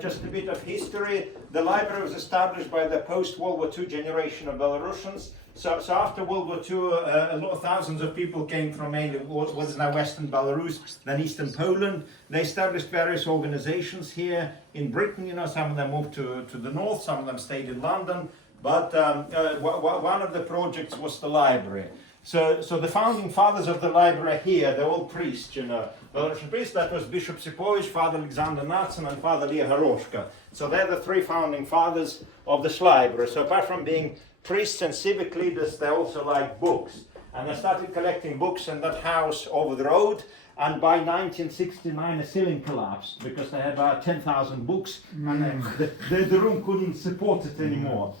Just a bit of history. The library was established by the post-World War II generation of Belarusians. So after World War II, thousands of people came from mainly what is now Western Belarus, then Eastern Poland. They established various organizations here in Britain. Some of them moved to the north, some of them stayed in London. But one of the projects was the library. So the founding fathers of the library here, they're all priests, Belarusian priests. That was Bishop Sipovich, Father Alexander Natsan, and Father Leo Horoshka. So they're the three founding fathers of this library. So apart from being priests and civic leaders, they also like books. And they started collecting books in that house over the road. And by 1969, a ceiling collapsed because they had about 10,000 books, and the room couldn't support it anymore.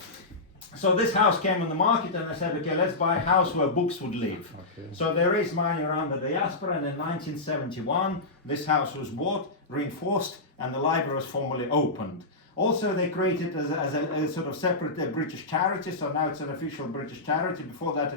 So this house came on the market, and I said, okay, let's buy a house where books would live. Okay. So they raised money around the diaspora, and in 1971, this house was bought, reinforced, and the library was formally opened. Also, they created as a sort of separate British charity, so now it's an official British charity. Before that,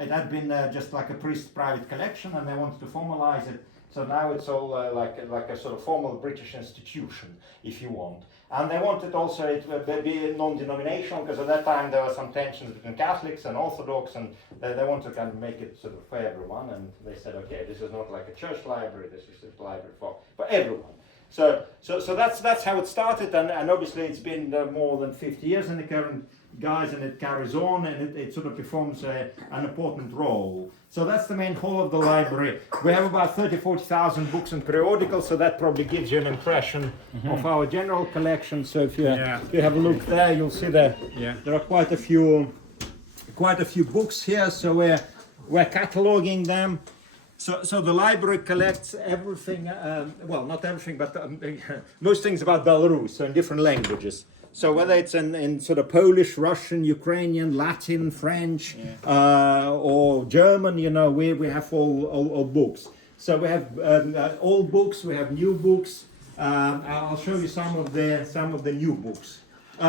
it had been just like a priest's private collection, and they wanted to formalize it. So now it's all like a sort of formal British institution, if you want. And they wanted also it to be non-denominational, because at that time there were some tensions between Catholics and Orthodox, and they wanted to kind of make it sort of for everyone. And they said, okay, this is not like a church library, this is a library for everyone. So that's how it started, and obviously it's been more than 50 years in the current guise, and it carries on, and it sort of performs an important role. So that's the main hall of the library. We have about 40,000 books and periodicals, so that probably gives you an impression of our general collection. So if you have a look there, you'll see that there are quite a few books here. So we're cataloging them. So the library collects everything, well, not everything, but most things about Belarus, so in different languages. So whether it's in sort of Polish, Russian, Ukrainian, Latin, French, or German, we have all books. So we have old books, we have new books. I'll show you some of the new books.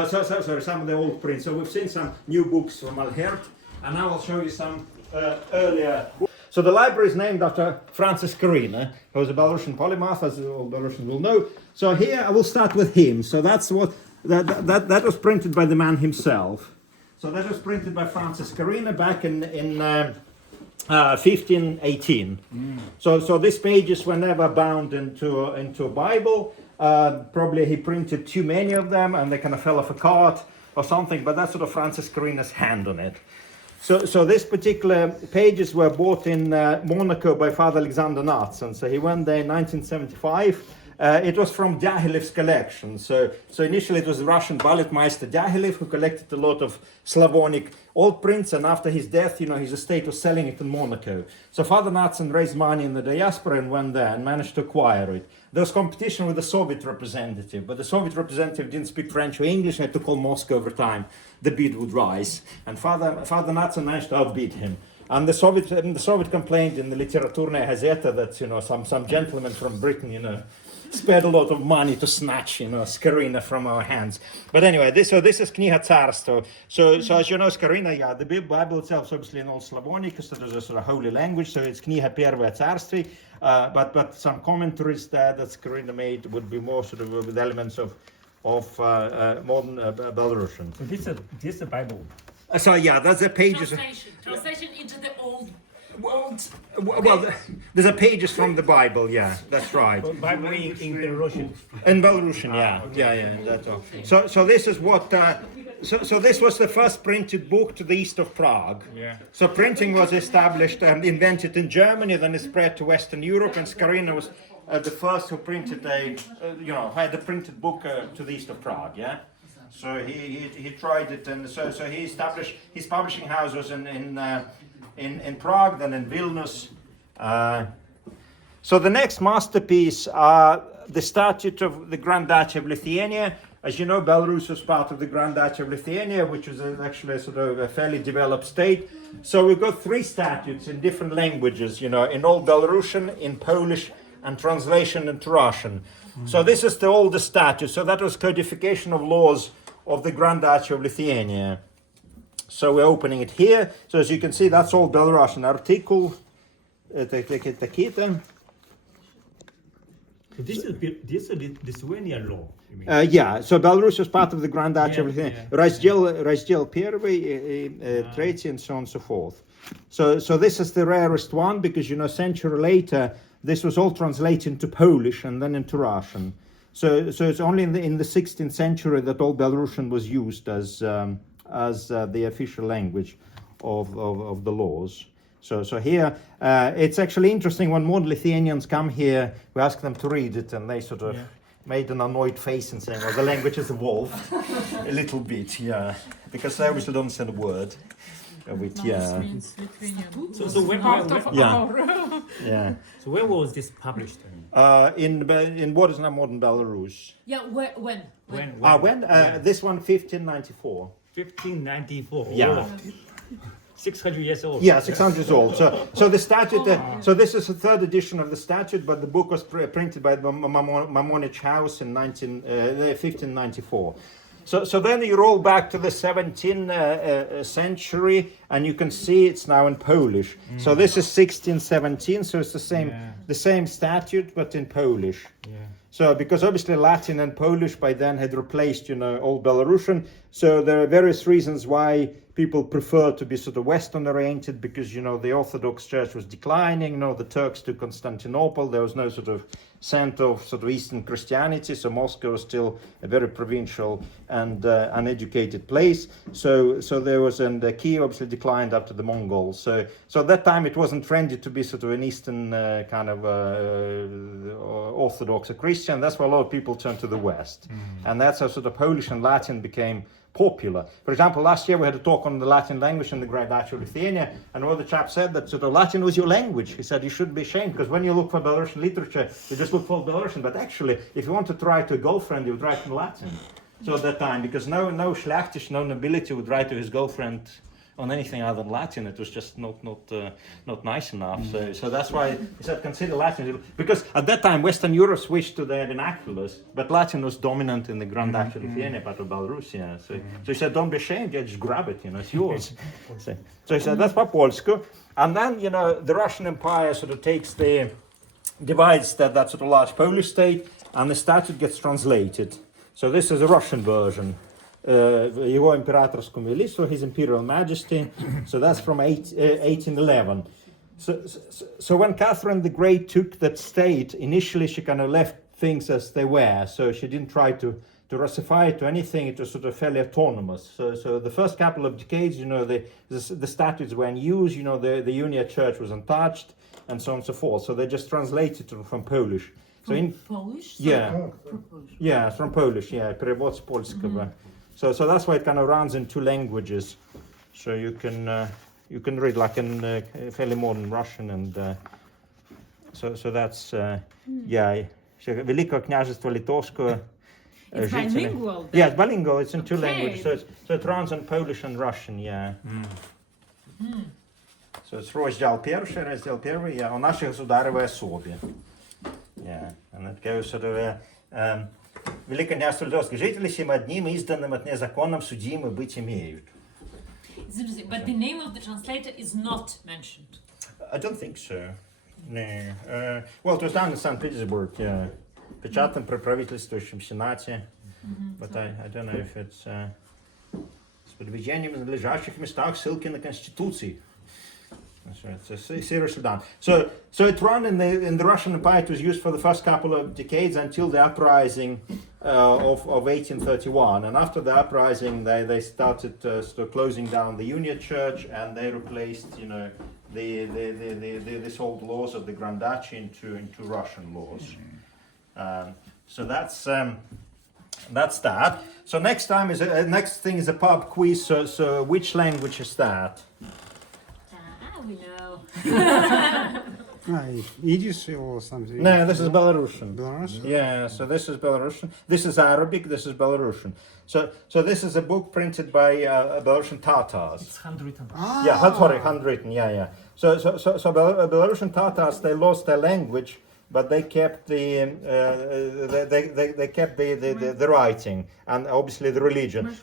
Sorry, some of the old prints. So we've seen some new books from Alhert, and now I'll show you some earlier books. So the library is named after Francis Skorina, who was a Belarusian polymath, as all Belarusians will know. So here I will start with him. So that's what that was printed by the man himself. So that was printed by Francis Skorina back in 1518. So these pages were never bound into a Bible. Probably he printed too many of them, and they kind of fell off a cart or something. But that's sort of Francis Skorina's hand on it. So these particular pages were bought in Monaco by Father Alexander Natsan. So he went there in 1975. It was from Dyagilev's collection. So initially it was the Russian balletmeister Dyagilev who collected a lot of Slavonic old prints, and after his death, his estate was selling it in Monaco. So Father Natsan raised money in the diaspora and went there and managed to acquire it. There was competition with the Soviet representative, but the Soviet representative didn't speak French or English, and had to call Moscow every time the bid would rise. And Father Natsan managed to outbid him. And the Soviet complained in the Literaturная Gazeta that some gentleman from Britain spared a lot of money to snatch Skorina from our hands. But anyway, this is Kniha Tsarstvo. So as you know, Skorina, the Bible itself is obviously in Old Slavonic, so there's a sort of holy language, so it's Kniha Первое Царствие. But some commentaries that Skorina made would be more sort of with elements of modern Belarusian. So this is the Bible. That's the pages. Translation into the old. Well, there's a pages from the Bible. Yeah, that's right. Bible in Belarusian. In Belarusian, that's all. So this is what. So this was the first printed book to the east of Prague. Yeah. So printing was established, invented in Germany, then it spread to Western Europe, and Skorina was the first who printed had a printed book to the east of Prague. Yeah. So he tried it, and so he established his publishing house was in Prague, then in Vilnius. So the next masterpiece are the Statute of the Grand Duchy of Lithuania. As you know, Belarus was part of the Grand Duchy of Lithuania, which was actually sort of a fairly developed state. So we've got 3 statutes in different languages, in Old Belarusian, in Polish, and translation into Russian. So this is the oldest statute. So that was codification of laws of the Grand Duchy of Lithuania. So we're opening it here. So as you can see, that's all Belarusian. Article, So this is Lithuanian law. You mean? Yeah, so Belarus was part of the Grand Duchy of Yeah, Lithuania. Раздел первый, третий, and so on and so forth. So this is the rarest one because, you know, a century later, this was all translated into Polish and then into Russian. So it's only in the 16th century that Old Belarusian was used as the official language of the laws. So here, it's actually interesting when modern Lithuanians come here, we ask them to read it, and they sort of made an annoyed face and saying, well, the language has evolved a little bit, yeah, because they obviously don't understand a word of it, yeah. Means Lithuanian. So when, Part of Yeah. our. Yeah. so where was this published? In what is now modern Belarus. Yeah, when? When? This one, 1594. 1594. Yeah. 600 years old. Yeah, 600 years old. So the statute. So this is the third edition of the statute, but the book was printed by the Mamonich House in 1594. So then you roll back to the 17th century, and you can see it's now in Polish. So this is 1617. So it's the same statute, but in Polish. Yeah. So, because obviously Latin and Polish by then had replaced, you know, Old Belarusian. So there are various reasons why people prefer to be sort of Western oriented, because, you know, the Orthodox Church was declining. You know, the Turks took Constantinople. There was no sort of center of sort of Eastern Christianity. So Moscow was still a very provincial and uneducated place. So there was, and Kiev obviously declined after the Mongols. So at that time it wasn't trendy to be sort of an Eastern kind of Orthodox or Christian. That's why a lot of people turned to the West. And that's how sort of Polish and Latin became popular. For example, last year we had a talk on the Latin language in the Grand Duchy of Lithuania, and one of the chaps said that sort of Latin was your language. He said you shouldn't be ashamed, because when you look for Belarusian literature, you just look for Belarusian, but actually, if you want to write to a girlfriend, you would write in Latin. So at that time, because no Schlachtisch, no nobility would write to his girlfriend on anything other than Latin. It was just not nice enough. So that's why he said consider Latin, because at that time Western Europe switched to the vernaculars, but Latin was dominant in the Grand Duchy of Lithuania, part of Belarus. Yeah. So he said, don't be ashamed, yeah, just grab it, you know, it's yours. So he said that's for Polsku, and then, you know, the Russian Empire sort of divides that sort of large Polish state, and the statute gets translated. So this is a Russian version. Его Императорскому Величеству, His Imperial Majesty. So that's from 1811. So when Catherine the Great took that state, initially she kind of left things as they were. So she didn't try to Russify it to anything. It was sort of fairly autonomous. So the first couple of decades, you know, the statutes were in use. You know, the Unia Church was untouched, and so on and so forth. So they just translated it from Polish. So in Polish? yeah, yeah, from Polish. Yeah, перевод с польского. So that's why it kind of runs in two languages. So you can read like in fairly modern Russian, and so that's yeah. Великое княжество Литовское. It's bilingual. Yeah, it's bilingual. It's in two Okay. languages. So it runs in Polish and Russian. Yeah. So it's раздел первый, yeah, о нашей государевой особе. Yeah, and it goes sort of. Великое княжество Литовское, жители всем одним изданным от незаконным судимы быть имеют. It's interesting, but the name of the translator is not mentioned. I don't think so. No. Well, it was down in St. Petersburg, yeah. Печатан при правительствующем Сенате. But I don't know if it's с подведением в надлежащих местах ссылки на Конституции. So it's seriously done. So it ran in the Russian Empire. It was used for the first couple of decades until the uprising of 1831. And after the uprising, they started sort of closing down the Unia Church, and they replaced, you know, this old laws of the Grand Duchy into Russian laws. So that's that. So next thing is a pub quiz. So which language is that? We know. Yiddish or something? No, this is Belarusian. Belarusian? Yeah, so this is Belarusian. This is Arabic. This is Belarusian. So this is a book printed by Belarusian Tatars. It's handwritten. Yeah, handwritten. Yeah. So Belarusian Tatars, they lost their language, but they kept the writing and obviously the religion.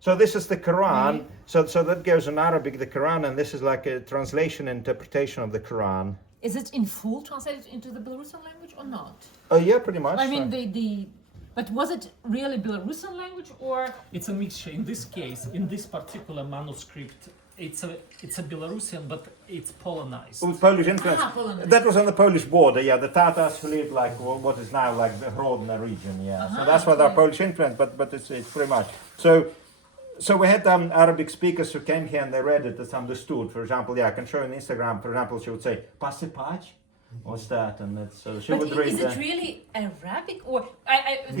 So this is the Quran. So that goes in Arabic, the Quran, and this is like a translation interpretation of the Quran. Is it in full translated into the Belarusian language or not? Yeah, pretty much. I mean, but was it really Belarusian language or? It's a mixture. In this case, in this particular manuscript, it's a Belarusian, but it's Polonized. With Polish influence. Polonized. That was on the Polish border, yeah. The Tatars who lived like what is now like the Hrodna region, yeah. So that's why they're okay. Polish influence, but it's pretty much. So we had Arabic speakers who came here and they read it, it's understood. For example, yeah, I can show you on Instagram, for example, she would say, "Pasipach?" What's that? And it's, so she But would read is it really Arabic or?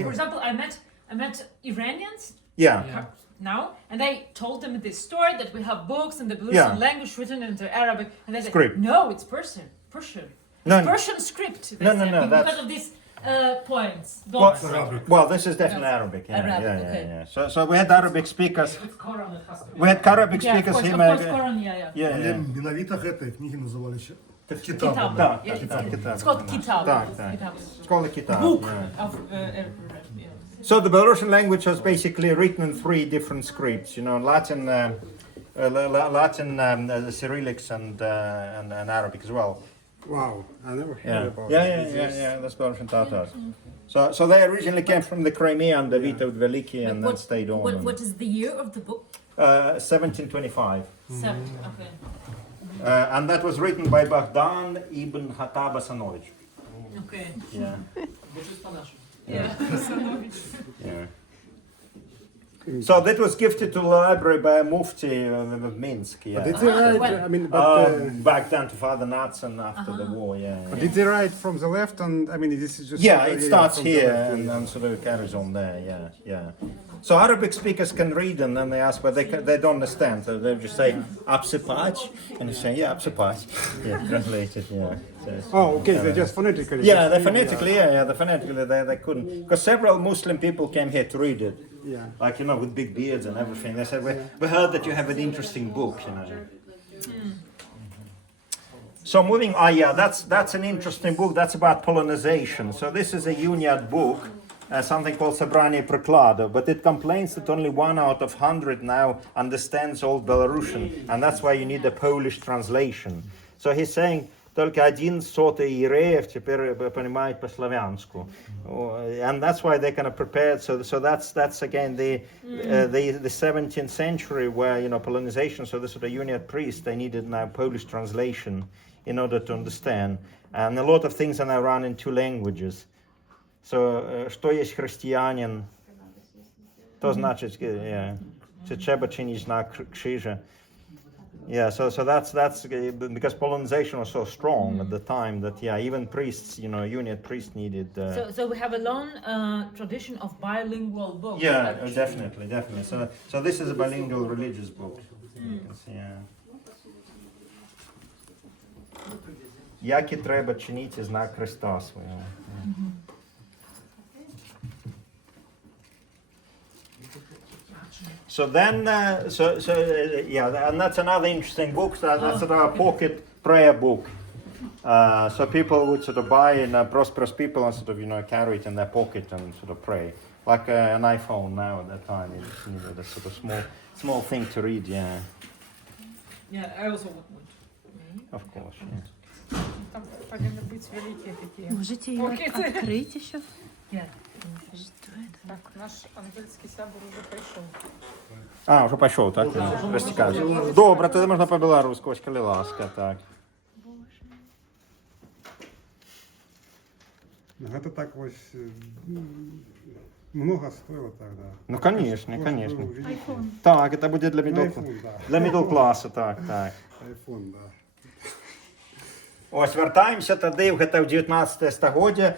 For example, I met Iranians Yeah. now, and I told them this story that we have books in the Belarusian Yeah. language written into Arabic, and they said, Script. "No, it's Persian. No, It's Persian script." They No, said, that's- because of these points. Well, dots. well, this is definitely Yes. Arabic. Yeah, Arabic, yeah, okay. yeah. So we had Arabic speakers. With Quran, it has to be. We had Arabic Yeah, of speakers course, here. of course, Quran, yeah. Yeah, Але yeah. Білавіта гета, книги називалися Kitab. Китабом. Так, Yeah, так, Kitab. it's called Kitab. Так, так. Kitab. Школа Kitab. Book yeah. of yeah. So the Belarusian language was basically written in 3 different scripts, you know, Latin, the Cyrillics and Arabic as well. Wow, I never heard Yeah, about yeah, that's Belarusian Tatars. So they originally came from the Crimea under Witold Veliki and then stayed on. What is the year of the book? 1725. 7. Okay. And that was written by Bogdan ibn Khattab Hasanovich. Okay. Yeah, Which is по-нашему. Yeah. yeah. So that was gifted to the library by a mufti of Minsk. Yeah. But did they write? well- I mean, but, Back then to Father Nats and after the war, yeah. but did they write from the left? And I mean, this is just Yeah, it starts from the here left, and then sort of carries on there, yeah. So Arabic speakers can read and then they ask, but they don't understand. So they just say, "Apsipach," and you say, "Yeah, Apsipach." Yeah, translated, yeah. So, Oh, okay, they're just phonetically. yeah, they phonetically, they couldn't. Because several Muslim people came here to read it. Yeah. Like, you know, with big beards and everything. They said, we heard that you have an interesting book, you know. So moving, that's an interesting book. That's about pollination. So this is a Uniad book, something called Sobranie Preklado, but it complains that only 1 out of 100 now understands Old Belarusian, and that's why you need a Polish translation. So he's saying, только 1% евреев теперь понимает по-славянски. And that's why they're kind of prepared. So that's again the 17th century where, you know, Polonization. So this sort of Uniat priests, they needed now Polish translation in order to understand. And a lot of things are now run in 2 languages. So что есть христианин? To значит, yeah, czy trzeba czynić na krzyże. Yeah, so that's because Polonization was so strong at the time that even priests, you know, Uniat priests needed. So we have a long tradition of bilingual books. Yeah, actually. definitely. So this is a bilingual religious book. Yeah. Які треба чинити знак Христа свого. So then, and that's another interesting book. That's a pocket prayer book. So people would sort of buy in prosperous people and sort of, you know, carry it in their pocket and sort of pray, like an iPhone now at that time. It's, you know, the sort of small thing to read. Yeah, Yeah, I also want one. of course. Yeah. Там повинны быть великие такие. Можете ее открыть еще? Yeah. Так, наш ангельський сябор уже прийшов. А, вже пішов, так? Розтікався. Добре, тоді можна по-білоруську, ось коли ласка, так. Это так вот много стоило тогда. Ну, конечно, Можно конечно. было увидеть. Так, це буде для middle, iPhone, да. для middle класу, так. iPhone, да. Ось, вертаємося тоді, в 19 стагоддя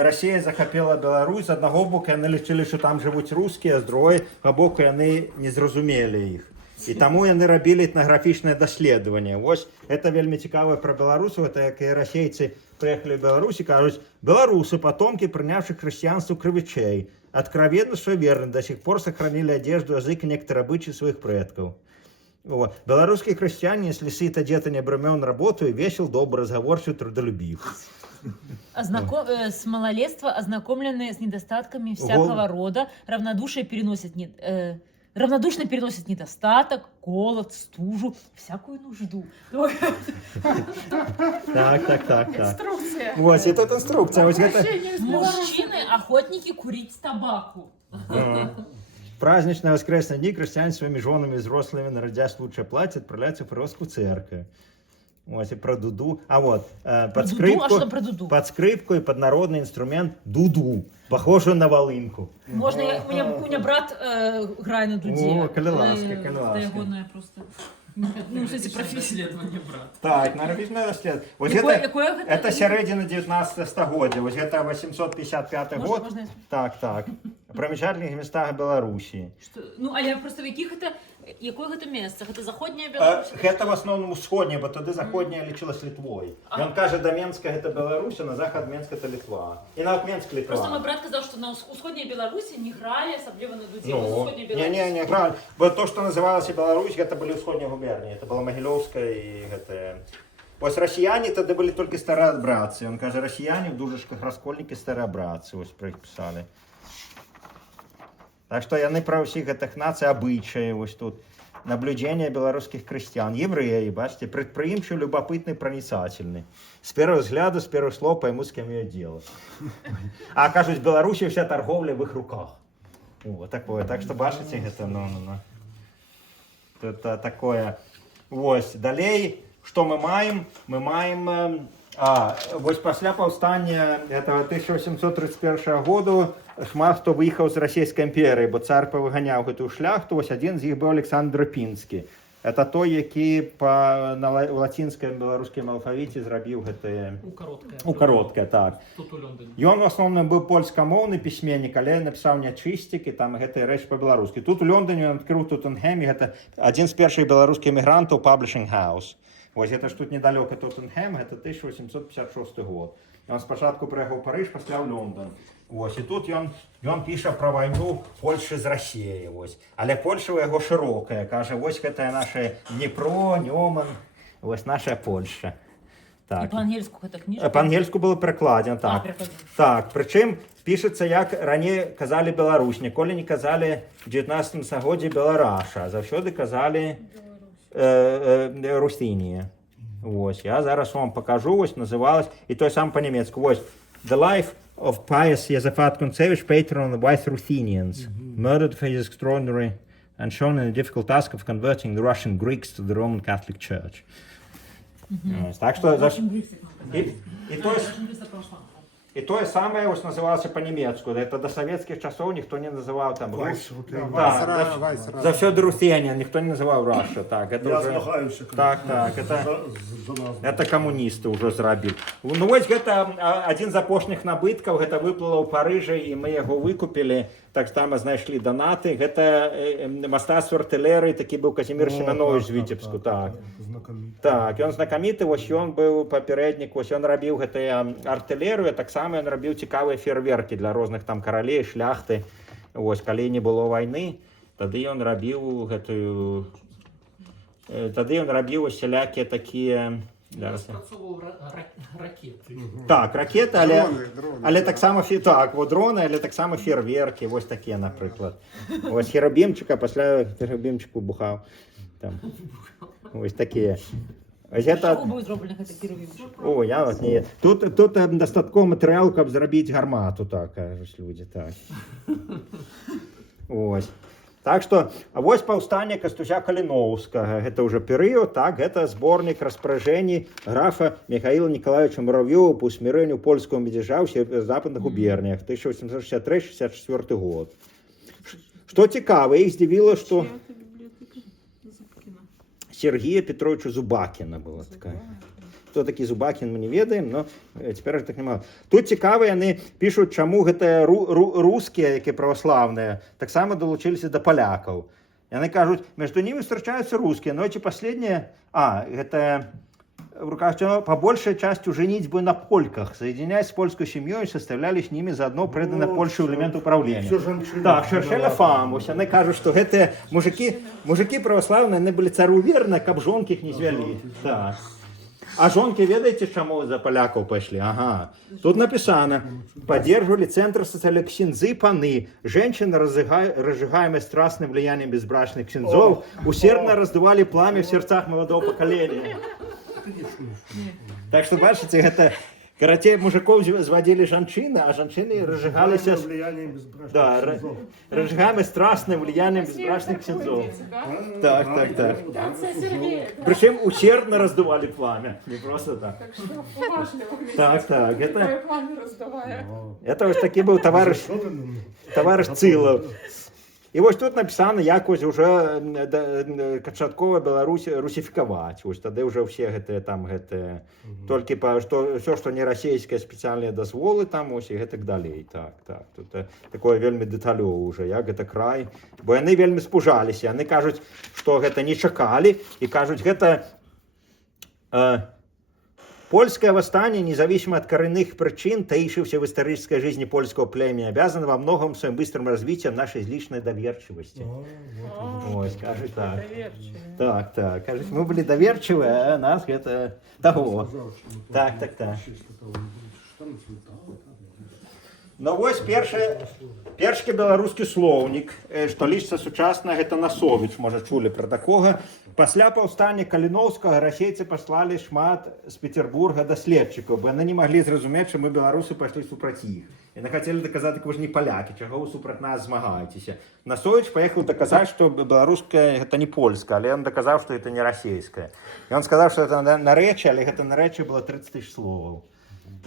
Росія захопила Білорусь, з одного боку вони лічили, що там живуть русські, а з другого боку вони не зрозуміли їх. І тому вони робили етнографічне дослідження. Ось, це вельми цікаво про білорусів, це як російці приїхали в Білорусь і кажуть, білоруси, потомки, прийнявши християнство кривичей, откровенно суеверны, до сих пор сохранили одежду, язык и некоторые обычаи своих предков. Вот. Белорусские крестьяне, если сыто, одеты, не обремен работу, и весел, добр, разговорчив, трудолюбив. С малолетства ознакомленные с недостатками всякого рода, равнодушие переносят равнодушно переносит недостаток, голод, стужу, всякую нужду. Так. Инструкция. Ось, і тут інструкція. Ось гэта Мужчины охотники курить табаку. праздничные воскресные дни крестьяне своими женами и взрослыми, народясь лучше платье, отправляются в Проросскую церковь. Ось, и про дуду. А вот, под Дуду? скрипку, А что про дуду? под скрипку и под народный инструмент дуду, похожую на волынку. Можно у меня брат играет на дуде. О, коли ласка, коли Да ласка. ягодная просто. Ну, кстати, профессия. Исследование, брат. Так, наробітне дослід. Ось Якое- это, якое гэта? это середина 19 стагоддя. Ось это 855 Можно- год. можно я- Так. В промежательных местах Белоруссии. Ну, а я просто в яких якое гэта месца? Гэта заходняя Э, Беларусь? Гэта в основном усходняе, бо тады заходняя лічылась Літвой. І он каже, до Менска гэта Беларусь, а на захад Менска это Літва. І нават Менск Літва. Просто мой брат казав, що на усходній Білорусі не грали, особливо на дуді. Ну, Ну, усходній Білорусі. не, грали. Бо то, что называлось Беларусь, это были усходние губернии. Это была Могилевская и это... Ось россияне тогда были только старообратцы. Он каже, россияне в Дужишках раскольники старообратцы. Ось про их писали. Так что яны про всіх гэтых нацый обычаи. Ось тут. Наблюдение белорусских крестьян. Евреи, бачите, предприимчивый, любопытный, проницательный. С первого взгляда, с первых слов поймут, с кем я дело. А кажуть, в Беларуси вся торговля в их руках. Вот такое. Так что бачите, это, это такое. Ось, далей, что мы маем? Мы маем, вось пасля паўстання этого 1831 году шмат хто выехаў з расійскай імперыі, бо цар павыганяў гэтую шляхту, вось адзін з іх быў Александр Пінскі. Это той, які на лацінскім беларускім алфавіце зрабіў гэтае... Укароткае, так. Тут у Лондоне. Ён в основном быў польскамоўны пісьменнік, але напісаў нячысцік і там гэтая рэч па-беларускі. Тут у Лондоне ён адкрыў Тоттенхэме, гэта адзін з першых беларускіх эмігрантаў Publishing House. Вось гэта ж тут недалёка Тоттенхэм, гэта 1856 год. Ён спачатку прыехаў у Парыж, пасля ў Лондон. Вось, і тут ён піша пра вайну Польшы з Расіяй. Але Польша ў яго шырокая. Кажа, вось гэтая наша Дніпро, Нёман, вось наша Польша. Так. І па-ангельску гэта кніжка? Па-ангельску было перакладзена, так. Так, прычым пішацца, як раней казалі Беларусь, ніколі не казалі в 19 стагоддзі Белараша, заўсёды казалі Русінія. Вось, я зараз вам покажу, вось, называлась, і той сам па-нямецку, вось, The Life of Pius Josaphat Kuntsevich, patron of the White Ruthenians, murdered for his extraordinary and shown in the difficult task of converting the Russian Greeks to the Roman Catholic Church. Так что... И то самое ось называлось по-немецку. Это до советских часов никто не называл там Русь. За все Русения, никто не называл Russia. Так, это Я уже... змагаюся. Так, это коммунисты уже зрабілі. Ну вось гэта адзін з апошніх набыткаў, гэта выплыла ў Парыжы, і мы яго выкупілі. Так само знайшлі донаты. Гэта мастацтва артылерыі, такі быў Казімір Семенович з Віцебску. Так, ён знакаміты, вось ён быў папярэднік, вось ён рабіў гэтыя артылерыю, таксама ён рабіў цікавыя фейерверкі для розных там каралей, шляхты. Вось, калі не было вайны, тады ён рабіў гэтую... Тады ён рабіў усялякія такія... Распрацоўваў ракеты. Так, ракеты, але таксама дроны, але таксама фейерверкі, вось такія, напрыклад. Вось херабімчыка, пасля херабімчыку бухаў. Вось такія. Чаго быў зроблены гэты херабімчык? О, я вот не... Тут дастаткова матэрыялу, каб зрабіць гармату, так, кажуць людзі, так. Ось. Так что, а вось паўстанне Кастуся Каліноўскага, гэта ўжо перыяд, так, гэта зборнік распаражэній графа Михаила Николаевича Муравьёва по усмирению польского мятежа в западных губерниях, 1863-64 год. Что цікава, іх здзівіла, што Сергія Петровича Зубакіна была такая. Хто такі Зубакін, мы не ведаем, но цяпер так няма. Тут цікава, яны пішуць, чаму гэтыя рускія, якія праваслаўныя, таксама далучыліся да палякаў. Яны кажуць, между ними встречаются русские, но эти последние, это в руках по большей части женитьбы на польках, соединяясь с польской семьей, составляли с ними заодно преданный Польше элемент управления. Так, шершеля фам, яны кажуць, што гэтыя мужики праваслаўныя, яны былі цару верны, каб жонкі іх не звялі. Так. А жонки, ведаеце, чаму за палякаў пайшлі? Ага. Тут написано: поддерживали центр социальных ксензы паны. Женщины, разжигаемые страстным влиянием безбрачных ксензов, усердно раздували пламя в сердцах молодого поколения. Так что, бачите, это... Карацей, мужиков зводили жанчыны, а жанчыны разжигаліся... Влияние безбрачных Да, ксензов. разжигаемые страстным влиянием безбрачных ксензов. Так. Причем усердно раздували пламя, не просто так. Так, это вот таки был товарищ Цилов. І ось тут написано, як ось уже канчаткова Беларусь русифікаваць. Ось тады ўжо ўсе гэтыя там гэтыя толькі па што ўсё, што не расійскія спецыяльныя дазволы там ось і гэтак далей. Так. Тут такое вельмі дэталёва ўжо, як гэта край. Бо яны вельмі спужаліся. Яны кажуць, што гэта не чакалі і кажуць, гэта польское восстание, независимо от коренных причин, таившихся в исторической жизни польского племени, обязано во многом своим быстрым развитием нашей личной доверчивости. Ой, скажи так. Так. Кажуть, мы были доверчивы, а нас это того. Так. Ну вось першы беларускі слоўнік, што лічыцца сучасна, гэта Насовіч, можа чулі пра такога. Пасля паўстання Каліноўскага расейцы паслалі шмат з Петербурга даследчыкаў, бо яны не маглі зразумець, чаму беларусы пайшлі супраць іх. Яны хацелі даказаць, так вы ж не палякі, чаго вы супраць нас змагаецеся. Насовіч паехаў даказаць, што беларускае гэта не польскае, але ён даказаў, што гэта не расійскае. І ён сказаў, што гэта нарэчы, але гэта нарэчы было 30 000 словаў.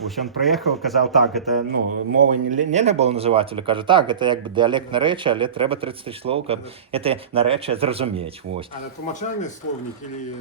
Ось он приехал, казав, так, это, ну, мовы нельзя было называть, или каже, так, это як бы діалект наречия, але треба 30 000 слов, каб это наречия зразумець, ось. А это тлумачальный словник или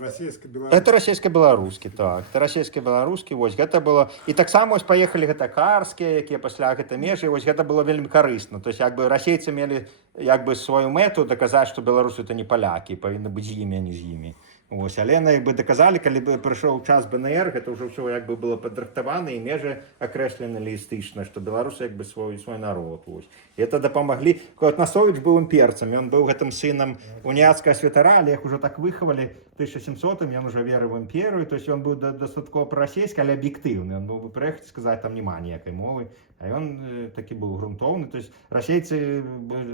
российско-белорусский? Это расійска-беларускі, так, это расійска-беларускі, ось, гэта было, і таксама ось паехалі гэта карскія, якія пасля гэта межы, ось гэта было вельмі карысна, то есть, як бы расейцы мелі, як бы сваю мэту даказаць, што беларусы это не палякі, павінны быць з імі, а не з імі. Ось, але яны як бы даказалі, калі бы прыйшоў час БНР, гэта ўжо ўсё як бы было падрыхтавана і межы акрэслены лістычна, што беларусы як бы свой народ. Ось. І это дапамаглі. Насовіч быў імперцам, ён быў гэтым сынам уніяцкага святара, але іх ужо так выхавалі 1700-м, ён ужо верыў у імперыю, то есть ён быў дастаткова прарасійскі, але аб'ектыўны. Ён мог бы прыехаць і сказаць, там няма ніякай мовы. А ён такі быў грунтоўны, то есть расейцы,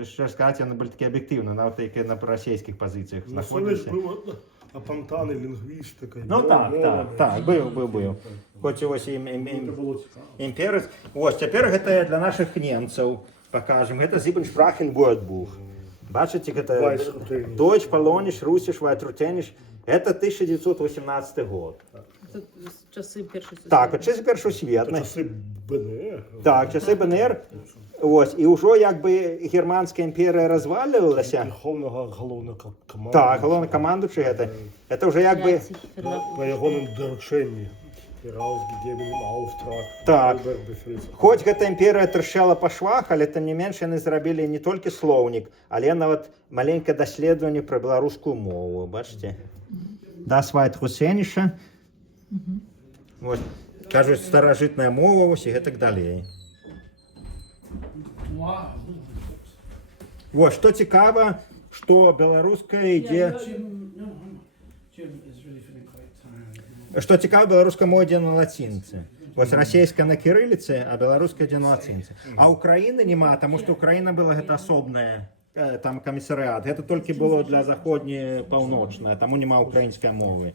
што сказаць, яны былі такі аб'ектыўны, нават які на прарасійскіх пазіцыях знаходзіліся. Апантаны, лінгвіст такий. Ну так, быў. Хоць ось імперец. Ось, цяпер гэта для нашых немцаў пакажам. Гэта Siebensprachen Wörterbuch. Бачыце, гэта Deutsch, Polnisch, Russisch, Weitrussisch. Это 1918 год. Це часи першої світової. Так, часи першої світної. Часи БНР. Так, часи БНР. Ось, і ўжо як бы германская імперія развалівалася. Верховного головного командуючого. Так, головнокомандуючий гэта. Это уже як бы... По ягоным дорученням. Herausgegebenem Auftrag. Так. Хоць гэта імперія трашчала па швах, але тым не менш яны зрабілі не толькі слоўнік, але нават маленькае даследаванне пра беларускую мову, бачыце? Das Weitrussische. Вось, кажуць, старажытная мова, вось і гэтак далей. Вось, што цікава, што беларуская ідзе... Што цікава, беларуская мова ідзе на лацінцы. Вось расійская на кірыліцы, а беларуская ідзе на лацінцы. А Украіны няма, таму што Украіна была гэта асобная там камісарыят. Гэта толькі было для заходняй паўночная, таму няма украінскай мовы.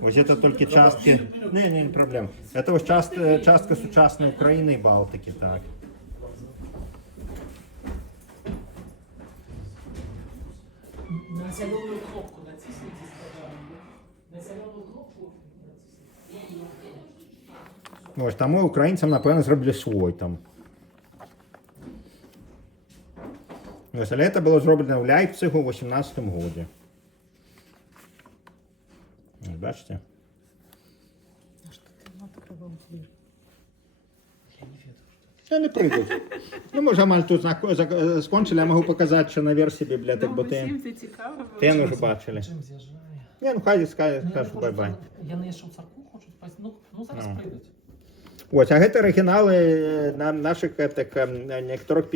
Вось гэта толькі часткі... Не праблем. Это вось частка сучаснай Украіны і Балтыкі, так. На зеленую кнопку натисните, пожалуйста. На зеленую кнопку натисните. Ось, таму украінцам, напэўна, зрабілі свой там. Ось, але это было зроблена ў Ляйпцигу ў 18-м годзе. Бачите? Я не прыгаю. Ну, може, амаль тут скончили, я можу показати, що на версії бібліотек, бо ти вже бачили. Ні, ну хай скажуть бай-бай. Я не йшов в церкву, хочу спасти. Ну зараз прийдуть. Ось, а гэта арыгіналы наших некаторых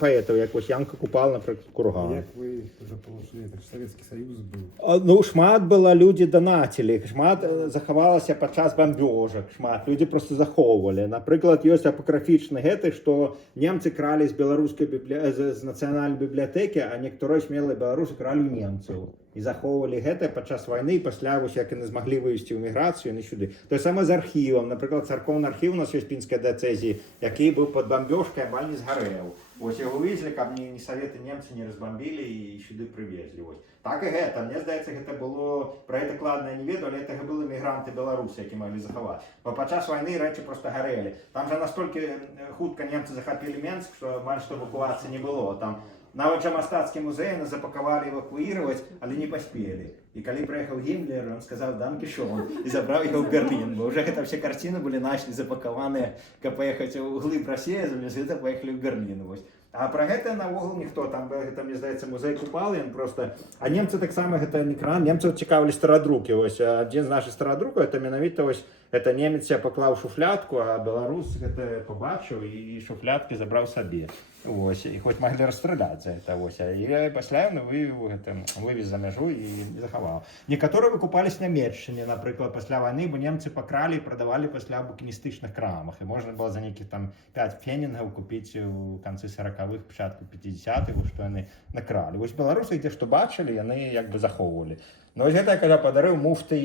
паэтаў, як ось Янка Купал, напрыклад, Курган. Як ви вже получили, так Советский Союз був. Ну, шмат было, людзі данацілі, шмат захавалася падчас бамбёжак, шмат людзі просто захоўвалі. Напрыклад, ёсць апакрыфічны гэты, што немцы кралі з беларускай з нацыянальнай бібліятэкі, а некаторыя смелыя беларусы кралі ў немцаў. І захоўвалі гэта падчас вайны, пасля вось як яны змаглі вывесці ў міграцыю, яны сюды. То саме з архівам. Напрыклад, царкоўны архіў у нас ёсць пінскай дыяцэзіі, які быў пад бамбёжкай, амаль не згарэў. Вось яго вывезлі, каб ні саветы немцы не разбамбілі і сюды прывезлі. Вось. Так і гэта. Мне здаецца, гэта было, пра гэта кладна я не ведаю, але гэта былі мігранты беларусы, які маглі захаваць. Бо падчас вайны рэчы проста гарэлі. Там жа настолькі хутка немцы захапілі Менск, што амаль што эвакуацыі не было. Там нават жа мастацкі музей нас запакавалі эвакуіраваць, але не паспелі. І калі прыехаў Гімлер, он сказаў «Данке шон» і забраў яго ў Берлін. Бо ўжо гэта ўсе карціны былі начлі запакаваныя, каб паехаць у глыб Расіі, замест гэта паехалі ў Берлін. Вось. А пра гэта наогул ніхто, там, гэта, мне здаецца, музей Купал, ён проста... А немцы таксама гэта не кран, немцаў цікавілі старадрукі. Ось, адзін з нашых старадрукаў, это менавіта ось, это немец паклаў шуфлятку, а беларус гэта побачыў і шуфляткі забраў сабе. Ось, і хоць маглі расстраляць за гэта. Ось, і пасля ён вывез за мяжу і захаваў. Некаторыя выкупались на Нямецчыне, напрыклад, пасля вайны, бо немцы пакралі і прадавалі пасля ў букіністычных крамах. І можна было за нейкіх там 5 фенінгаў купіць у канцы 40-х, пачатку 50-х, што яны накралі. Вось беларусы, дзе што бачылі, яны як бы захоўвалі. Ну, вось гэта, калі падарыў муфты,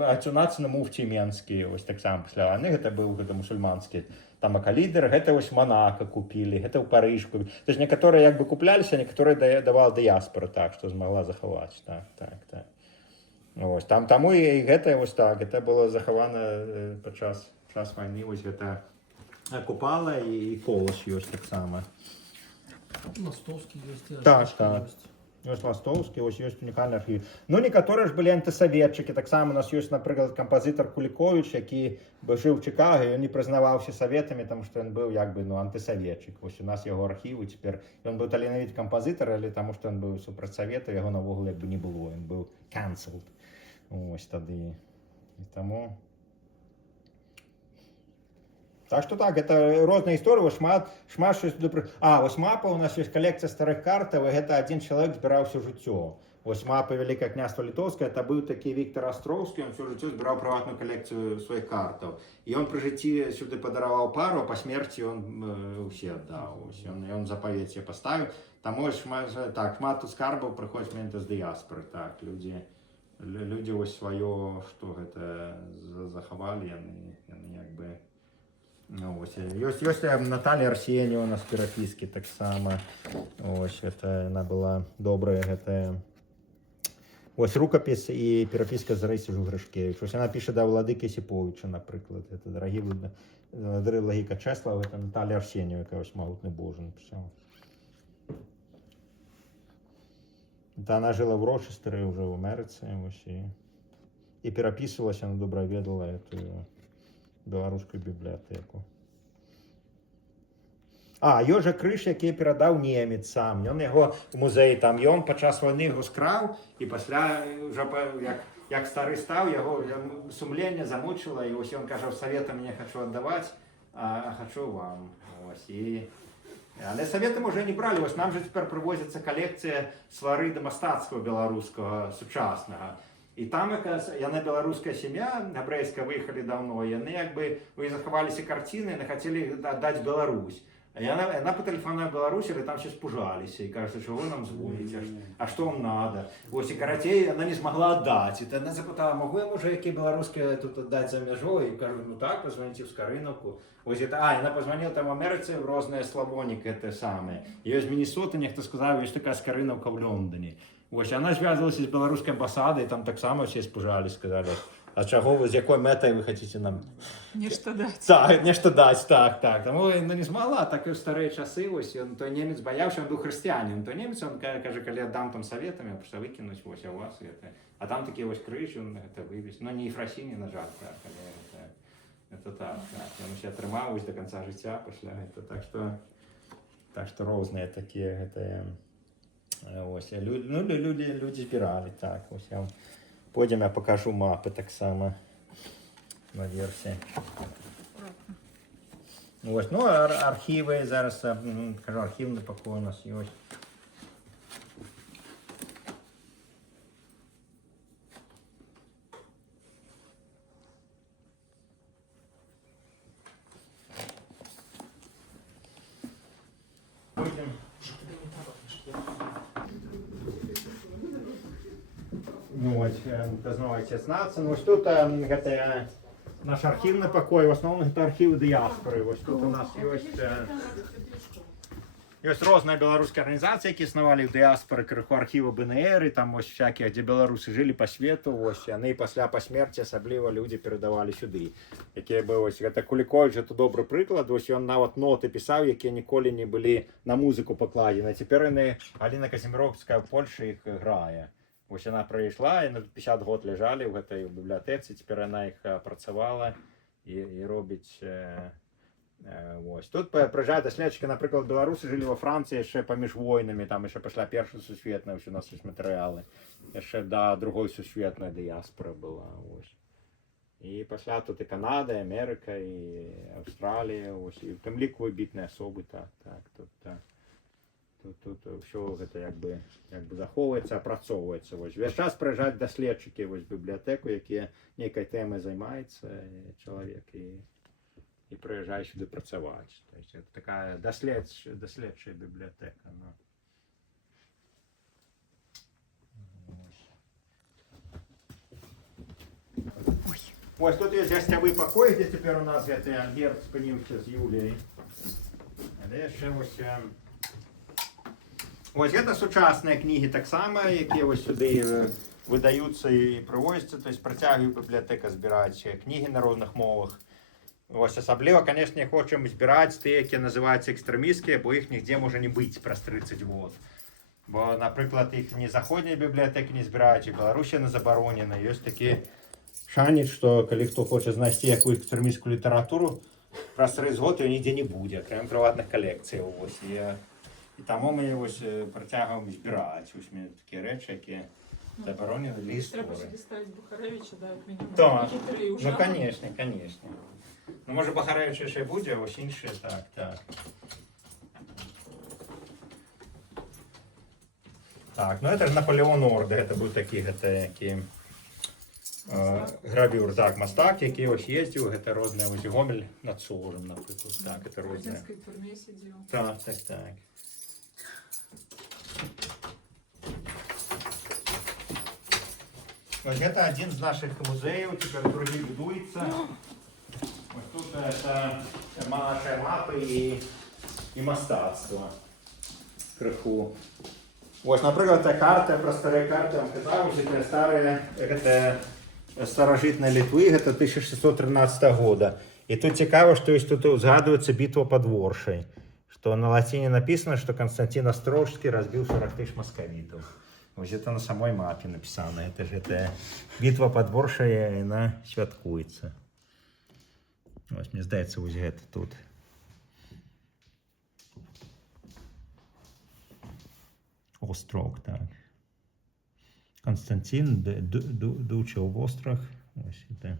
ацюнацыны муфці менскі, вось таксама пасля вайны, гэта быў гэта мусульманскі тамакалідер, гэта вось Манака купілі, гэта ў Парыж купілі. То есть некаторыя як бы купляліся, некаторыя давала дыяспора, так, што змагла захаваць. Так. Ось, таму і гэта вось так, гэта было захавана падчас вайны, вось гэта Купала і Колаш ёсць таксама. Мостовский есть. Так. Ёсць Ластоўскі, ось ёсць унікальны архіў. Ну, некаторыя ж былі антысаветчыкі. Таксама у нас ёсць, напрыклад, кампазітар Куліковіч, які жыў у Чыкага, і ён не прызнаваўся саветамі, таму што ён быў як бы антысаветчык. Вось у нас яго архіў, і цяпер ён быў таленавіты кампазітар, але таму што ён быў супраць савета, яго навогул як бы не было. Ён быў cancelled. Ось тады. І таму... Так што так, гэта розная гісторыя, шмат щось... Вось мапа, у нас ёсць калекцыя старых картаў, і гэта адзін чалавек збіраў ўсё жыццё. Вось мапа Вялікае княства Літоўскае, это быў такі Віктор Астроўскі, ён ўсё жыццё збіраў прыватную калекцыю сваіх картаў. І ён пры жыцці сюды падараваў пару, а па смерці ён усе аддаў. Ён запавеце паставіў. Таму шмат тут скарбаў прыходзіць менавіта з дыяспоры. Так, людзі вось сваё, што гэта захавалі, яны як бы... Ёсць Наталья Арсеньева у нас перапіскі таксама. Ось, яна была добрая гэтая. Ось рукапіс і перапіска з Раісай Жугрышкевіч. Ось яна піша да Владыкі Есіповіча, напрыклад. Это дарагі Владыка Чэслава, это Наталья Арсеньева, яка ось магутны Божа напісала. Она жила в Рочестері, уже в Америці. І перапісувалася, вона добре ведала эту беларускую бібліятэку. Ёсць жа крыж, які перадаў немец сам. Ён яго ў музеі там, ён падчас вайны яго скраў, і пасля, як стары стаў, яго сумленне замучыла, і ось ён кажа, саветам не хачу аддаваць, а хачу вам. Але саветам уже не бралі. Вось нам жа цяпер прывозіцца калекцыя сварыда мастацтва беларускага сучаснага. І там яна беларуская сям'я, габрэйская, выехалі даўно, яны як бы захаваліся карціны, яны хацелі аддаць Беларусь. Яна патэлефануе Беларусь, але там все спужаліся і кажуць, чого ви нам звоніце, а што вам надо. Ось і карацей, яна не змагла аддаць. І яна запытала, могу я мужики беларускія тут аддаць за мяжой? І кажуць, ну так, позвоните в Скарыновку. Ось это, яна позвонила там в Америці в розные славоніки, те саме. І ось з Міннесоти ніхто сказав, є така Скарыновка в Лондоні. Ось, вона зв'язувалася з беларускай амбасадай, там так само всі спужалі, сказали, а чого ви, з якою метою ви хочете нам... Нешта даць. Так, нешта даць, так. Тому не змогла, так і в старі часи, ось, той немець боявся, він був християнин, той немець, він каже, коли віддам там советами, просто викинуть, ось, а у вас, это... А там такі ось криш, він это вивіз, ну, не Єфросіні, на жаль, так, але это так. Він ще тримав ось до кінця життя, після, это, так що різні такі, это... Ось, люди збирали, так, ось, я Пойдем, я покажу мапи так само на версії. Ось, ну, архіви зараз, кажу, архівний покой у нас є. Ну, ось, знову отець нації. Ну, ось тут це наш архівний покой, в основному це архіви діаспори. Ось тут у нас є різні білоруські організації, які існували в діаспорі, криху архіву БНР, і там ось всякі, де білоруси жили по світу, ось, вони після посмерті, особливо люди передавали сюди. Які би, ось, це Кулікович, це добрий приклад, ось він навіть ноти писав, які ніколи не були на музику покладені. Тепер вони, Аліна Казіміровська в Польщі їх грає. Ось вона прийшла, і на 50 років лежали в цій бібліотеці, тепер вона їх опрацювала і робить. Ось. Тут приїжджають дослідчики, наприклад, білоруси жили во Франції ще поміж війнами, там ще пішла Перша Сусвітна, ось у нас є матеріали. Ще до Другої Сусвітної діаспора була. Ось. І після тут і Канада, і Америка, і Австралія, ось, і в тому ліку вибітні особи, так, тут. Тут все це якби заховується, опрацьовується. Ось. Весь час приїжджають дослідчики ось, в бібліотеку, які ніякою темою займаються, чоловік, і приїжджає сюди працювати. Тобто, це така дослідча бібліотека. Ну. Ось тут є гостєвий покой, де тепер у нас Альберт спинився з Юлією. Але ще ось... Ось це сучасні книги так само, які ось сюди видаються і привозяться, тобто протягує бібліотека збирати книги на різних мовах. Ось особливо, звісно, хочемо збирати ті, які називаються екстремістські, бо їх ніде може не бути через 30 років. Бо, наприклад, їх ні заходні бібліотеки не збирають, і Білорусі не заборонена. Є такий шанс, що коли хто хоче знайти якусь екстремістську літературу, через 30 років її ніде не буде, крім приватних колекцій. Ось. І тому ми ось протягуємо збирати. Ось ми такі речі, які заборонені для історії. Треба собі ставити Бухаревича, да, як мінімум. Так, Три вже. ну, звісно. Ну, може, Бахаревич ще буде, а ось інше, так. Так, ну це ж Наполеон Орде, це був такий, гравюр, так, мастак, який ось їздив, це різне, ось Гомель над Сором, наприклад, так, це В різне. радянській тюрмі сидів. Так. Ось це один з наших музеїв, тепер другий будується. Ось тут це наші мапи і мистецтво. Криху. Ось, наприклад, ця карта, про старі карти, я вам казав, що це старі, це старожитної Литви, це 1613 року. І тут цікаво, що тут згадується битва під Воршей. Что на латине написано, что Константин Острожский разбил 40 тысяч московитов. Вот это на самой мапе написано. Это же это битва под Воршей, она святкуется. Вот, мне здається, ось это тут. Острог, так. Константин Дучев Острог. Ось это.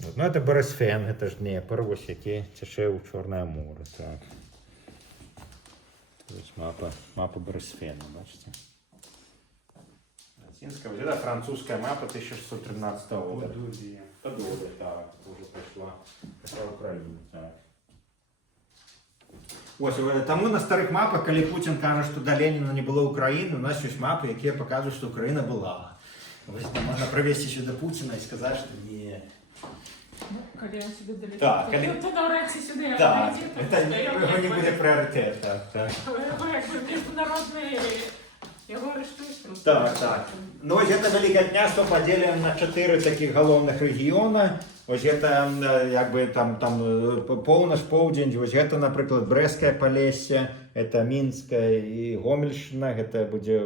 От, ну, це Бересфен, це ж Дніпр, ось який тече у Чорне море. Так. Ось мапа Бересфена, бачите? Латинська, ось це французька мапа 1613 року. Подолі, так, вже прийшла Україна, так. Ось, тому на старих мапах, коли Путін каже, що до Леніна не було України, у нас є мапи, які показують, що Україна була. Ось, можна привезти сюди Путіна і сказати, що ні. Ну, коли він сюди долетить, Так, то коли- то навряд чи сюди Так, долетить, це не буде пріоритет. Так. Його якби міжнародний, його арештують просто. Так. Ну, ось це Велике князство поділено на 4 таких головних регіони. Ось це, якби, там Полночь, Повдень, ось це, наприклад, Брестське Полісся, це Мінська і Гомельщина, це буде,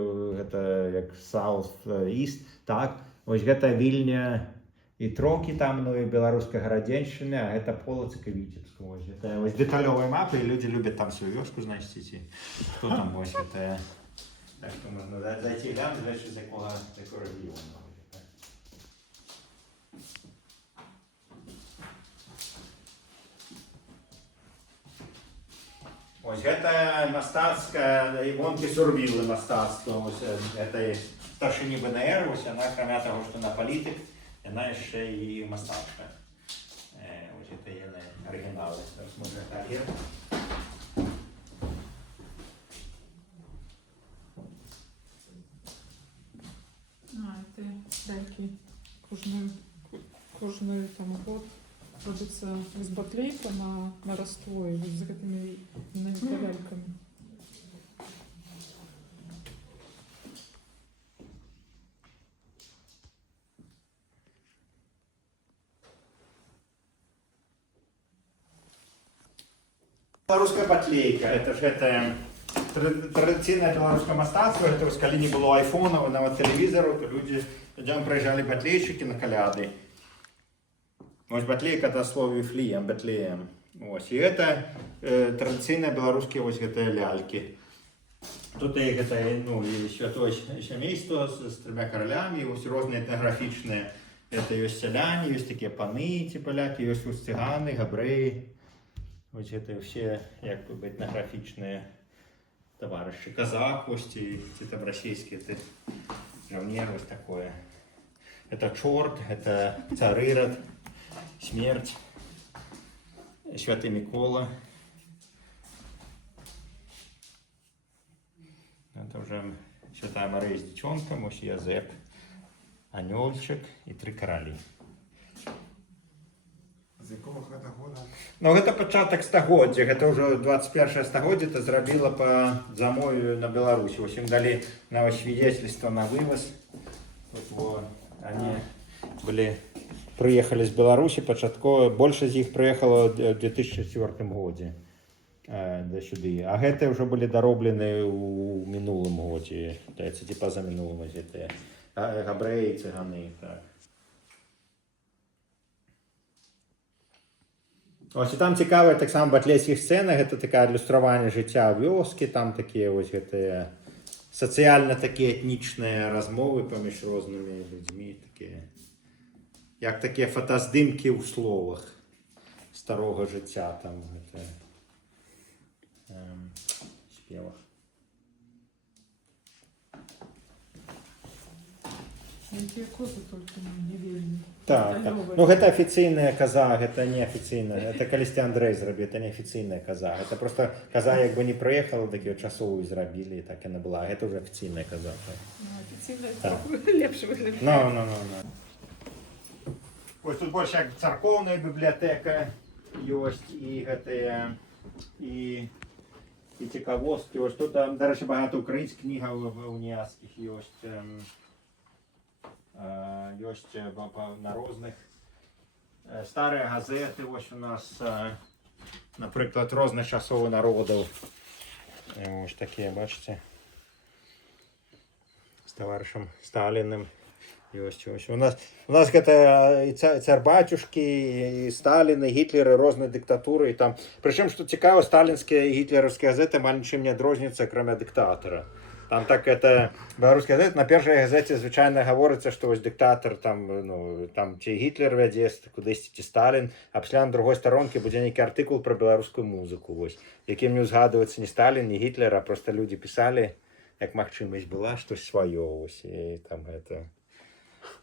це як South East, так. Ось це Вільня і Троки, там, ну, і Білоруська Городенщина, а це Полоцк і Вітебськ. Ось це ось детальові мапи, і люди люблять там свою вёску, значить, хто там ось це. Так що можна зайти глянути, з якого регіону. Ось гэта мастацкая ігонкі сурвілы мастацтва. Ось этой старшыні БНР, ось яна, акрамя таго, што на палітык, яна яшчэ і мастацкая. Ось гэта яны арыгіналы. Зараз можна агент. Це ляльки кожний там год робиться з батлейка на раствої з такими ляльками. Беларуская батлейка, это ж гэта традыцыйнае беларускае мастацтва, гэта вось калі не было айфонаў, нават тэлевізараў, то людзям прыязджалі батлейчыкі на каляды. Вось батлейка да слова Вифлеем, Бэтлеем. Вось, і гэта традыцыйныя беларускія вось гэтыя лялькі. Тут і гэта, ну, і святое сямейство з трыма каралямі, вось розныя этнаграфічныя. Это ёсць сяляне, ёсць такія паны ці палякі, ёсць вось цыганы, габрэі. Вось это все як бы этнаграфічныя таварышы. Казак, вось ці там расійскі, это жаўнер, вось такое. Это чорт, это цар Ірад, смерць, святы Мікола. Это уже святая Марыя з дзіцёнкам, ось Язэп, анёлчык і тры каралі. З якого гэта года? Ну, гэта пачатак стагоддзя, гэта ўжо 21 стагоддзе, это зрабіла па замове на Беларусі. Вось ім далі на свидетельство на вывоз. Вот, они приехали з Беларусі пачаткова, большасць з іх прыехала ў 2004 годзе да сюды. А гэтыя ўжо былі дароблены ў мінулым годзе, ці паза мінулым годзе, габрэі, цыганы, так. Ось і там цікавая таксама батлейскіх сцэнах, гэта такая адлюстраванне жыцця вёскі, там такія вось гэтыя сацыяльна такія этнічныя размовы паміж рознымі людзьмі, такія, як такія фотаздымкі ў словах старога жыцця там гэта спевах. Які козы толькі не вельмі. Так, так. Ну гэта афіцыйная каза, гэта не афіцыйная. Это калісьці Андрэй зрабіў, это не афіцыйная каза. Это просто каза як бы не прыехала, такую часовую зрабілі, так яна была. Гэта уже афіцыйная каза. Афіцыйная Так. лепш выглядае. Ну. Ось тут больш як царкоўная бібліятэка ёсць і гэтыя і цікавосткі. Ось тут, дарэчы, багата украінскіх кнігаў уніяцкіх ёсць. Ёсць на розных старыя газеты, вось у нас, напрыклад, розных часоў і народаў. Вось такія, бачыце, з таварышам Сталіным ёсць. У нас гэта і цар-бацюшкі, і Сталін, і Гітлер, і розныя дыктатуры. Прычым, што цікава, сталінскія і гітлераўскія газеты амаль нічым не адрозніваюцца, акрамя дыктатара. Там так это беларуская газета, на першай газеце звычайна гаворыцца, што вось дыктатар там, ну, там ці Гітлер вядзе кудысьці, ці Сталін, а пасля на другой старонкі будзе нейкі артыкул пра беларускую музыку, вось, якім не ўзгадваецца ні Сталін, ні Гітлер, а проста людзі пісалі, як магчымасць была, штось сваё, вось, і там гэта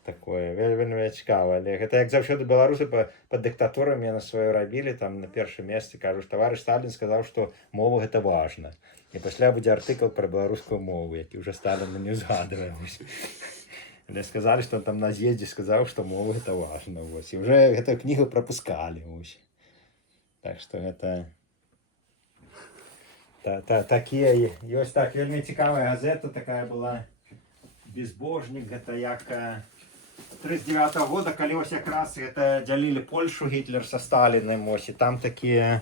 такое, вельмі цікава. Але гэта як заўсёды беларусы пад дыктатурамі яны сваё рабілі, там на першым месцы кажуць, таварыш Сталін сказаў, што мова гэта важна. І пасля будзе артыкул пра беларускую мову, які ўжо Сталіна не ўзгадвае. Але сказалі, што там на з'ездзе сказаў, што мова гэта важна. Вось. І ўжо гэтую кнігу прапускалі. Вось. Так што гэта такія ёсць. Так, вельмі цікавая газета такая была. Безбожнік, гэта як 39-го года, калі ось якраз гэта дзялілі Польшу Гітлер са Сталіным, ось, і там такія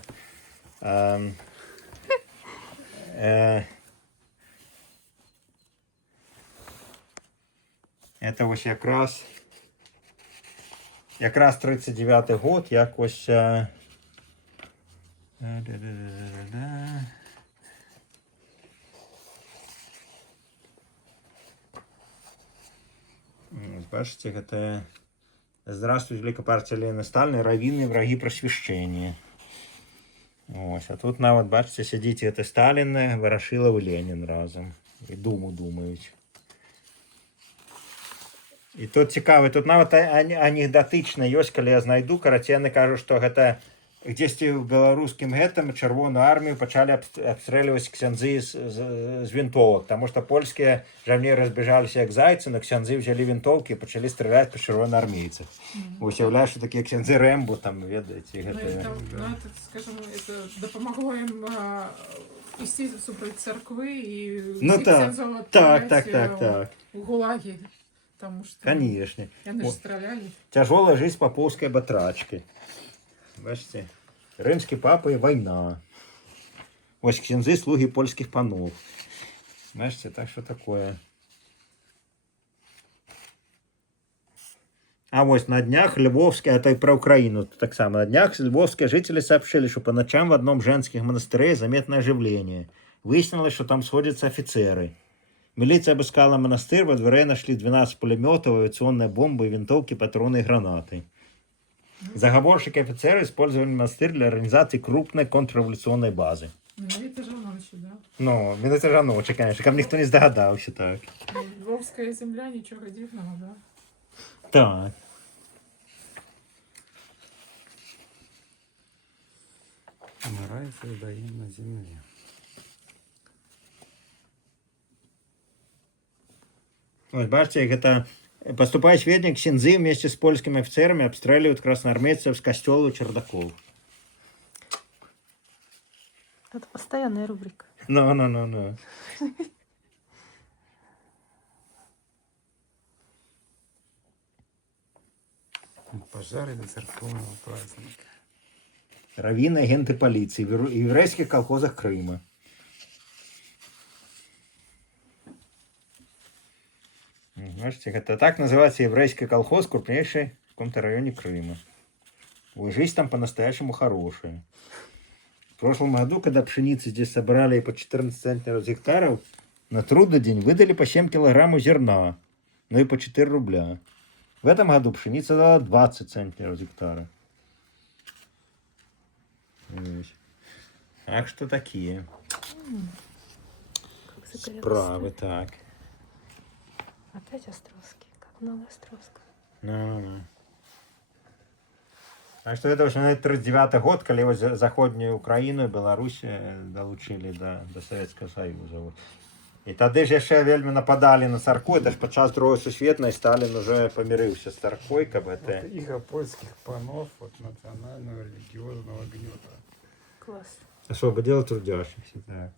это ось якраз 39-й год, як ось бачите, гэта «Здравствуйте, Великая партия Ленина Сталина, раввины, враги просвещения». Ось. Ось, а тут навіть, бачите, сидіть, це Сталін, Ворошилов і Ленін разом. І Думу думають. І тут цікаво, тут навіть анекдотична є, коли я знайду, коротше, я кажу, що це Гдесьці в беларускім гэтым Чырвоную армію пачалі абстрэльваць ксяндзы з вінтовак, таму што польскія жаўнеры разбежаліся як зайцы, но ксяндзы ўзялі вінтоўкі і пачалі страляць па чырвонаармейцах. Уяўляю, што такія ксяндзы Рэмбо, там, ведаеце, Ну, гэта... это, скажем, это допомогло їм йти супроти церкви і Ну всіх так, ксензів так, відправляти у ГУЛАГи. Тому що Конечно. вони ж стріляли. Тяжелая жизнь поповской батрачки. Бачите, римські папи і війна. Ось ксяндзы, слуги польских панов. Бачите, так что такое. А вот на днях львовские, это и про Украину так само, на днях львовские жители сообщили, что по ночам в одном женских монастыре заметное оживление. Выяснилось, что там сходятся офицеры. Милиция обыскала монастырь, во дворе нашли 12 пулеметов, авиационные бомбы, винтовки, патроны и гранаты. Заговорщики и офицеры использовали монастырь для организации крупной контрреволюционной базы. Менавіта жановичі, да? Ну, это же ночи, конечно, там никто не здогадался так. Львовська земля, нічого дивного, да? Так. Рай создаем на земле. Вот, бачите, это поступает сведения, ксяндзы вместе с польскими офицерами обстреливают красноармейцев с костёла и чердаков. Это постоянная рубрика. Ну. Пожары до церковного праздника. Раввины, агенты полиции в еврейских колхозах Крыма. Бачите, это так называется еврейский колхоз, крупнейший в каком-то районе Крыма. Ой, жизнь там по-настоящему хорошая. В прошлом году, когда пшеницы здесь собрали по 14 центнеров с гектаров, на трудный день выдали по 7 килограммов зерна, ну и по 4 рубля. В этом году пшеница дала 20 центнеров с гектара. Так что такие Как загорелось. справы, так. Опять Островский. Как много Островского. Ну. Так что это уже 39 год, когда его заходнюю Украину и Беларусь долучили до Советского Союза. Вот. І тоді ж ще вельми нападали на церкву, це ж під час Другої Світної Сталін вже помирився з церквою, как бы это... Вот иго польских панов от национального религиозного гнета. Класс. Освободил трудящихся, так.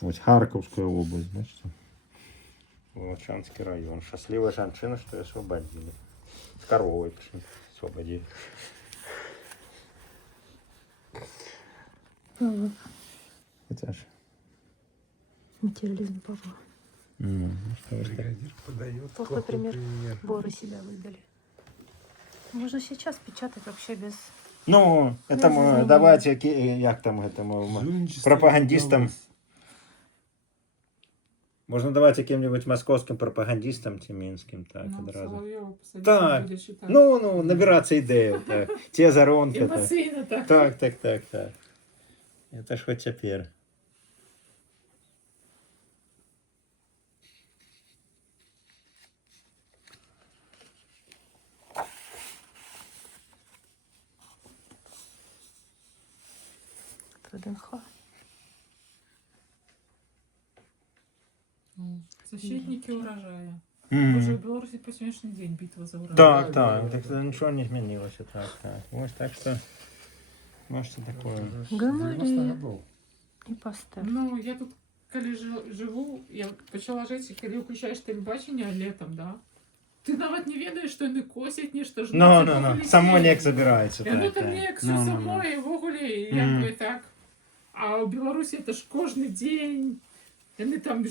Вот Харьковская область, значит. Волочанский район. Счастливая женщина, что ее освободили. С коровой пришли, освободили. Это ж. Материализм Павла. Бригадир подает Плохой плохой пример. пример. Воры себя выдали. Можно сейчас печатать вообще без... Ну, этому, давайте, як там этому Жульничество пропагандистам. удалось. Можно давать каким-нибудь московским пропагандистам тюменским, так, Ну, одразу. Соловйова посадити, Так. буде читати. Ну, набираться ідею, так. Ті заронки, так. Емоційно так. Так. Это ж хоть теперь. ВДНХ. Защитники урожая. Мгм. Уже в Беларуси по сегодняшний день битва за урожай. Так, так что ничего не изменилось, так. Вот так что, можете такое. Это ж Гамалея. 90 годов. И поставь. Ну, я тут, коли живу, я почала жити, коли включаєш телебачення літом, да? Ти навіть не ведаєш, що вони косять, ні що ж. Ну, само ніяк забирається, І воно так. там ніяк все само, і вогулі, і якби так. А в Білорусі це ж кожен день, вони там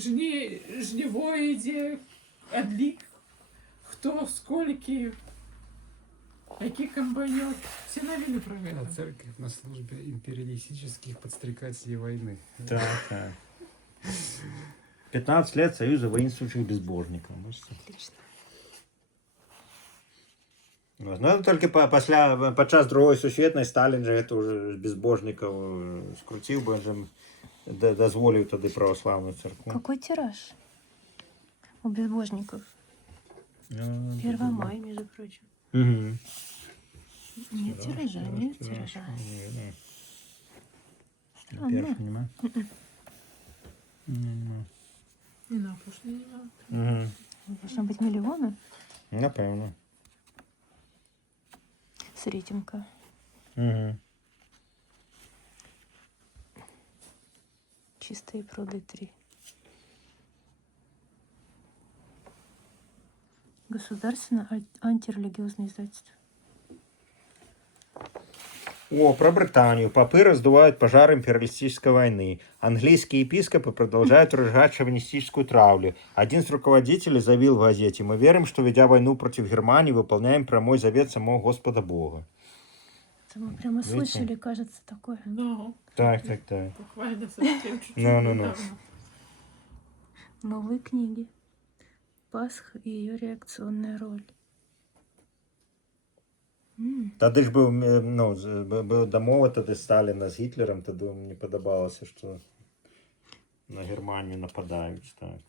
жниво йде, одлік, хто, скільки, який комбайнер. Всі навіли про А це. церковь на службе империалистических подстрекателей войны. Так. 15 лет Союза воинствующих безбожников. Можете? Отлично. Ну, тільки падчас Другої сусветнай Сталін же гэта ўжо безбожнікаў скруціў, бо ён же дазволіў тады праваслаўную царкву. Какой тираж у безбожников? 1 мая, между прочим. Угу. Нет тиража, нет тиража. Странно. Нема? Не на пошли, не на. Угу. Должно быть миллионы Напевно. с рейтинга. Угу. Чистые пруды 3. Государственное антирелигиозное издательство. О, про Британию. Попы раздувают пожар империалистической войны. Английские епископы продолжают разжигать шовинистическую травлю. Один из руководителей заявил в газете: «Мы верим, что, ведя войну против Германии, выполняем прямой завет самого Господа Бога». Это мы прямо Видите? слышали, кажется, такое. Да, Так. буквально совсем чуть-чуть Ну. недавно. Новые книги. Пасха и ее реакционная роль. Тады ж быў дамова тады Сталіна з Гітлерам, тады мне падабалася, што на Германію нападаюць. Так.